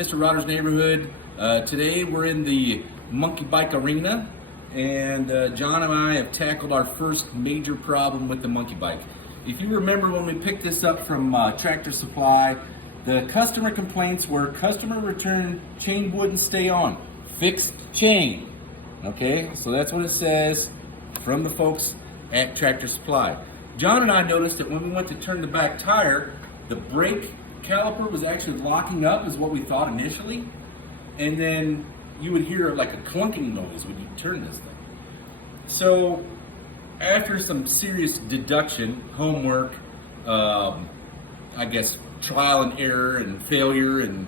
Mr. Rotter's neighborhood. Today we're in the monkey bike arena, and John and I have tackled our first major problem with the monkey bike. If you remember when we picked this up from Tractor Supply, the customer complaints were customer return chain wouldn't stay on. Fixed chain. Okay, so that's what it says from the folks at Tractor Supply. John and I noticed that when we went to turn the back tire, the brake caliper was actually locking up, is what we thought initially, and then you would hear like a clunking noise when you turn this thing. So after some serious deduction, homework, I guess trial and error and failure, and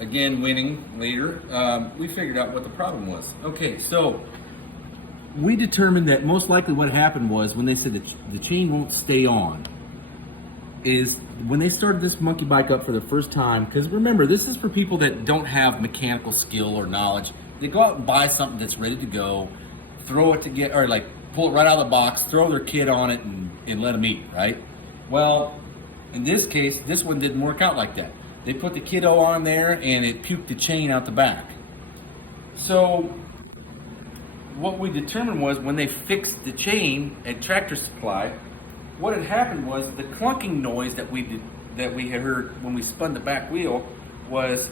again winning later, we figured out what the problem was. Okay, so we determined that most likely what happened was when they said that the chain won't stay on, is when they started this monkey bike up for the first time, because remember, this is for people that don't have mechanical skill or knowledge. They go out and buy something that's ready to go, throw it together, or like pull it right out of the box, throw their kid on it and let them eat, right? Well, in this case, this one didn't work out like that. They put the kiddo on there and it puked the chain out the back. So what we determined was when they fixed the chain at Tractor Supply, what had happened was the clunking noise that we had heard when we spun the back wheel was,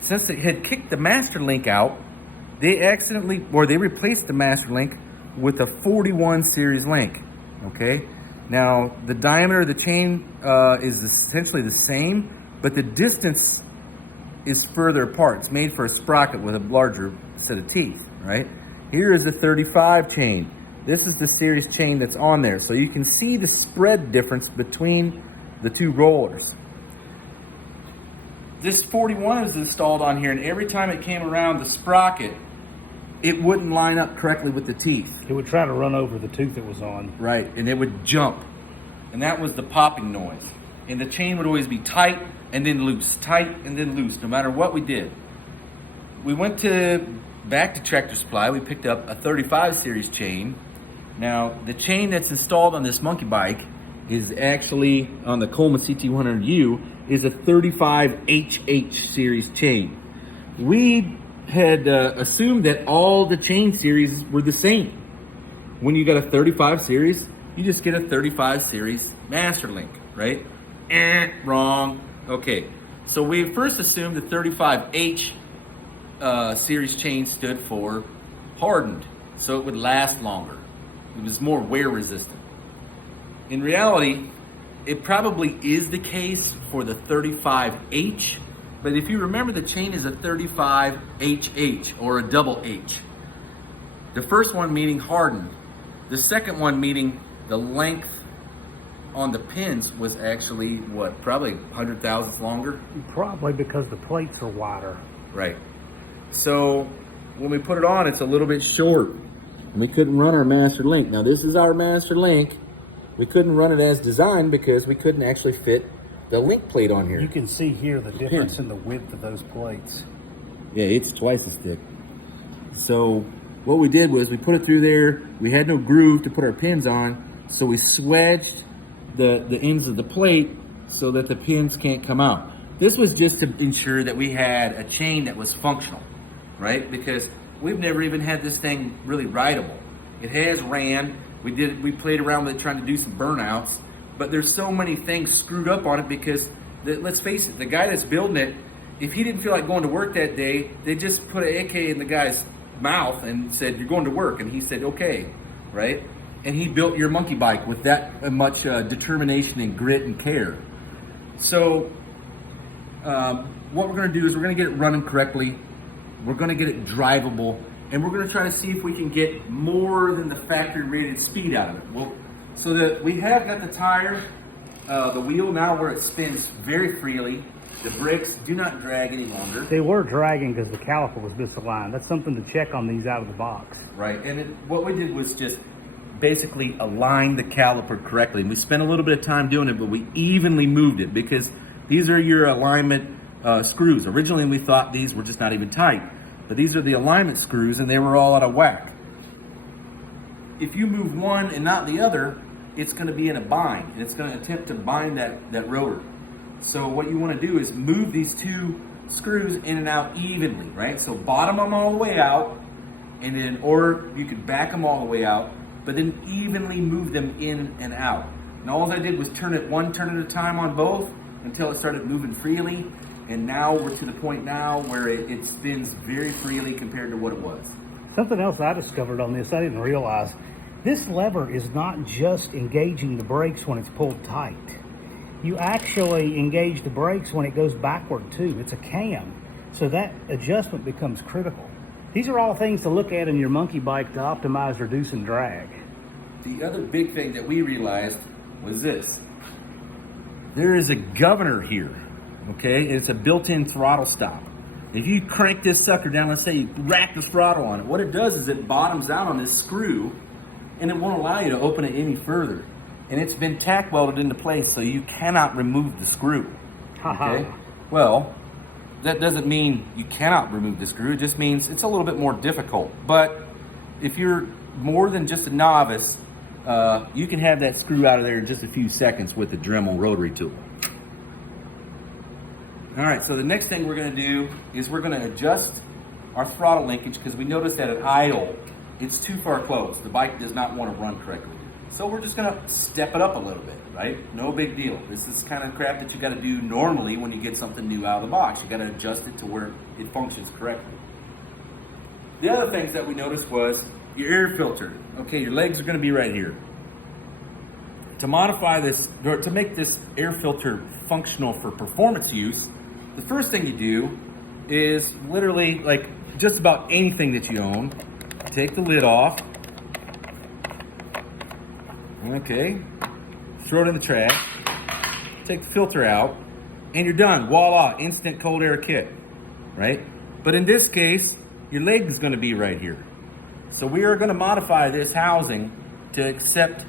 since it had kicked the master link out, they replaced the master link with a 41 series link. Okay, now the diameter of the chain is essentially the same, but the distance is further apart. It's made for a sprocket with a larger set of teeth, right? Here is the 35 chain. This is the series chain that's on there. So you can see the spread difference between the two rollers. This 41 is installed on here, and every time it came around the sprocket, it wouldn't line up correctly with the teeth. It would try to run over the tooth it was on. Right, and it would jump. And that was the popping noise. And the chain would always be tight and then loose, tight and then loose, no matter what we did. We went back to Tractor Supply. We picked up a 35 series chain. Now, the chain that's installed on this monkey bike is actually on the Coleman CT-100U is a 35 HH series chain. We had assumed that all the chain series were the same. When you got a 35 series, you just get a 35 series master link, right? Wrong. Okay, so we first assumed the 35H series chain stood for hardened, so it would last longer. It was more wear resistant. In reality, it probably is the case for the 35H, but if you remember, the chain is a 35HH or a double H. The first one meaning hardened. The second one meaning the length on the pins was actually, what, probably 100 thousandths longer? Probably because the plates are wider. Right. So when we put it on, it's a little bit short. And we couldn't run our master link. Now this is our master link. We couldn't run it as designed because we couldn't actually fit the link plate on here. You can see here the difference in the width of those plates. Yeah, it's twice as thick. So what we did was we put it through there. We had no groove to put our pins on, so we swedged the ends of the plate so that the pins can't come out. This was just to ensure that we had a chain that was functional, right? Because we've never even had this thing really rideable. It has ran. We played around with it trying to do some burnouts, but there's so many things screwed up on it because, let's face it, the guy that's building it, if he didn't feel like going to work that day, they just put an AK in the guy's mouth and said, "You're going to work," and he said, "Okay," right? And he built your monkey bike with that much determination and grit and care. So what we're going to do is we're going to get it running correctly. We're going to get it drivable, and we're going to try to see if we can get more than the factory rated speed out of it. So that we have got the tire, the wheel now where it spins very freely. The brakes do not drag any longer. They were dragging because the caliper was misaligned. That's something to check on these out of the box. Right, and what we did was just basically align the caliper correctly. And we spent a little bit of time doing it, but we evenly moved it because these are your alignment screws. Originally we thought these were just not even tight, but these are the alignment screws and they were all out of whack. If you move one and not the other, it's going to be in a bind. It's going to attempt to bind that rotor. So what you want to do is move these two screws in and out evenly, right? So bottom them all the way out, and then, or you could back them all the way out, but then evenly move them in and out. And all I did was turn it one turn at a time on both until it started moving freely. And now we're to the point now where it spins very freely compared to what it was. Something else I discovered on this, I didn't realize, this lever is not just engaging the brakes when it's pulled tight. You actually engage the brakes when it goes backward too. It's a cam, so that adjustment becomes critical. These are all things to look at in your monkey bike to optimize reducing drag. The other big thing that we realized was this. There is a governor here, okay? It's a built-in throttle stop. If you crank this sucker down, let's say you rack the throttle on it, what it does is it bottoms out on this screw and it won't allow you to open it any further. And it's been tack welded into place, so you cannot remove the screw. Okay? Well, that doesn't mean you cannot remove the screw. It just means it's a little bit more difficult. But if you're more than just a novice, you can have that screw out of there in just a few seconds with the Dremel rotary tool. All right, so the next thing we're going to do is we're going to adjust our throttle linkage because we noticed that at idle, it's too far close. The bike does not want to run correctly. So we're just going to step it up a little bit, right? No big deal. This is kind of crap that you got to do normally when you get something new out of the box. You got to adjust it to where it functions correctly. The other things that we noticed was your air filter. Okay, your legs are going to be right here. To modify this, or to make this air filter functional for performance use, the first thing you do is literally, like just about anything that you own, take the lid off. Okay, throw it in the trash, take the filter out, and you're done. Voila, instant cold air kit, right? But in this case, your leg is going to be right here. So we are going to modify this housing to accept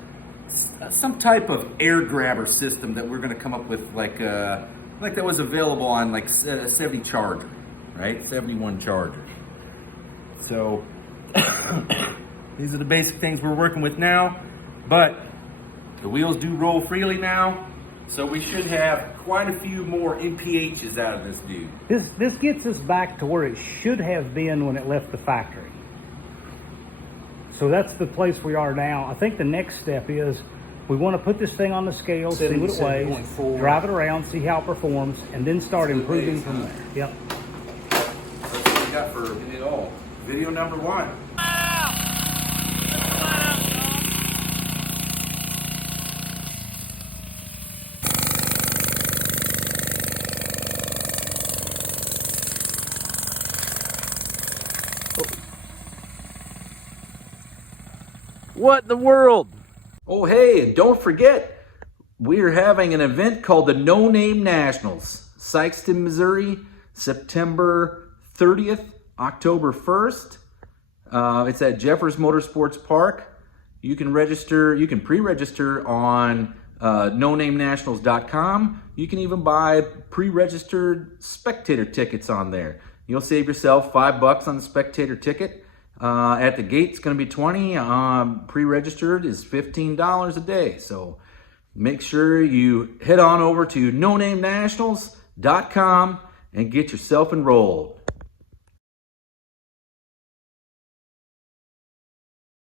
some type of air grabber system that we're going to come up with, like that was available on like a 70 Charger, right? 71 Charger. So these are the basic things we're working with now, but the wheels do roll freely now, so we should have quite a few more MPHs out of this dude. This gets us back to where it should have been when it left the factory. So that's the place we are now. I think the next step is we want to put this thing on the scale, see what it weighs, drive it around, see how it performs, and then start improving from there. Yep. That's what we got for it all. Video number 1. What in the world? Oh, hey, and don't forget, we're having an event called the No Name Nationals. Sykeston, Missouri, September 30th, October 1st. It's at Jeffers Motorsports Park. You can pre-register on nonamenationals.com. You can even buy pre-registered spectator tickets on there. You'll save yourself $5 on the spectator ticket. At the gate, it's going to be $20. Pre-registered is $15 a day. So make sure you head on over to nonamenationals.com and get yourself enrolled.